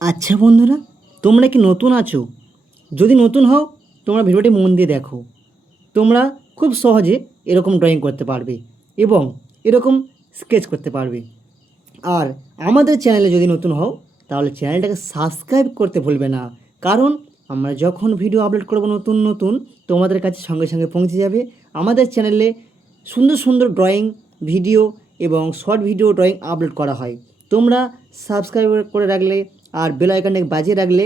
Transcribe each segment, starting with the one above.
আচ্ছা বন্ধুরা, তোমরা কি নতুন আছো? যদি নতুন হও, তোমরা ভিডিওটি মন দিয়ে দেখো। তোমরা খুব সহজে এরকম ড্রয়িং করতে পারবে এবং এরকম স্কেচ করতে পারবে। আর আমাদের চ্যানেলে যদি নতুন হও, তাহলে চ্যানেলটাকে সাবস্ক্রাইব করতে ভুলবে না। কারণ আমরা যখন ভিডিও আপলোড করব নতুন নতুন, তোমাদের কাছে সঙ্গে সঙ্গে পৌঁছে যাবে। আমাদের চ্যানেলে সুন্দর সুন্দর ড্রয়িং ভিডিও এবং শর্ট ভিডিও ড্রয়িং আপলোড করা হয়। তোমরা সাবস্ক্রাইব করে রাখলে আর বেল আইকনটাকে বাজিয়ে রাখলে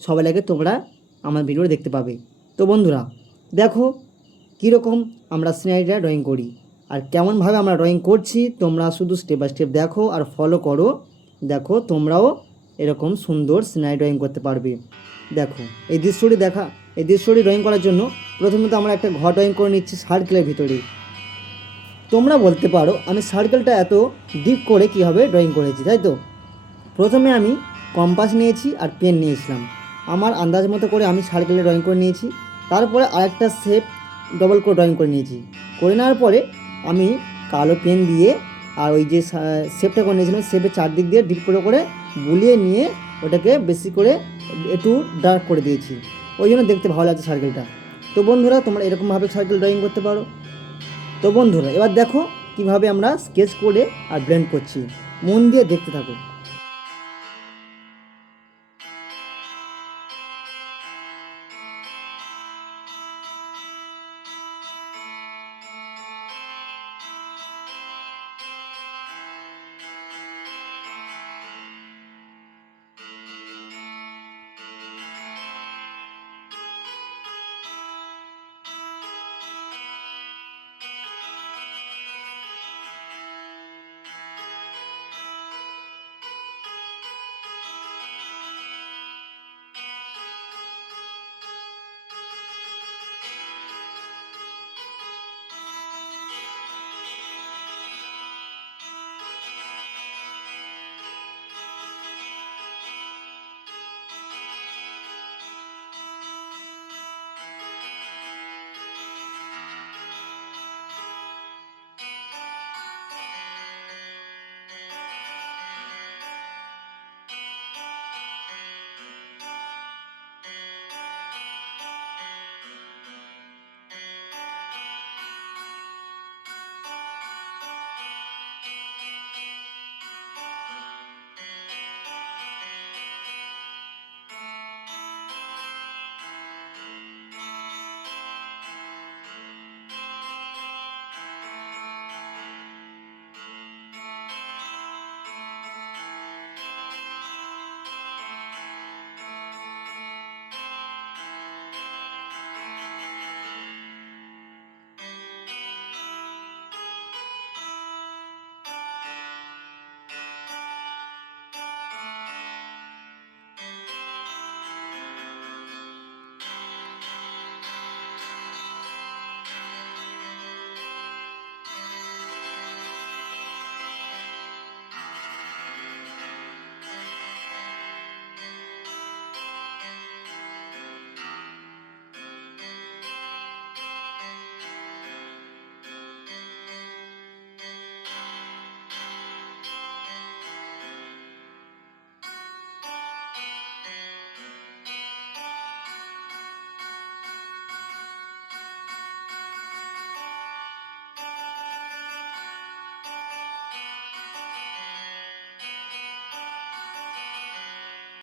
সবার আগে তোমরা আমার ভিডিও দেখতে পাবে। তো বন্ধুরা, দেখো কীরকম আমরা সিনারিটা ড্রয়িং করি আর কেমনভাবে আমরা ড্রয়িং করছি। তোমরা শুধু স্টেপ বাই স্টেপ দেখো আর ফলো করো। দেখো তোমরাও এরকম সুন্দর সিনারি ড্রয়িং করতে পারবে। দেখো এই দৃশ্যটি ড্রয়িং করার জন্য প্রথমত আমরা একটা ঘর ড্রয়িং করে নিচ্ছি সার্কেলের ভিতরে। তোমরা বলতে পারো আমি সার্কেলটা এত ডিপ করে কীভাবে ড্রয়িং করেছি, তাই তো? প্রথমে আমি কম্পাস নিয়েছি আর পেন নিয়েছিলাম। আমার আন্দাজ মতো করে আমি সার্কেলে ড্রয়িং করে নিয়েছি। তারপরে আরেকটা শেপ ডবল করে ড্রয়িং করে নিয়েছি। করে নেওয়ার পরে আমি কালো পেন দিয়ে আর ওই যে শেপটা করে নিয়েছিলাম, শেপের চারদিক দিয়ে ডিপ করে বুলিয়ে নিয়ে ওটাকে বেশি করে একটু ডার্ক করে দিয়েছি। ওই জন্য দেখতে ভালো লাগছে সার্কেলটা। তো বন্ধুরা, তোমরা এরকমভাবে সার্কেল ড্রয়িং করতে পারো। তো বন্ধুরা, এবার দেখো কিভাবে আমরা স্কেচ করে আর ব্লেন্ড করছি। মন দিয়ে দেখতে থাকো।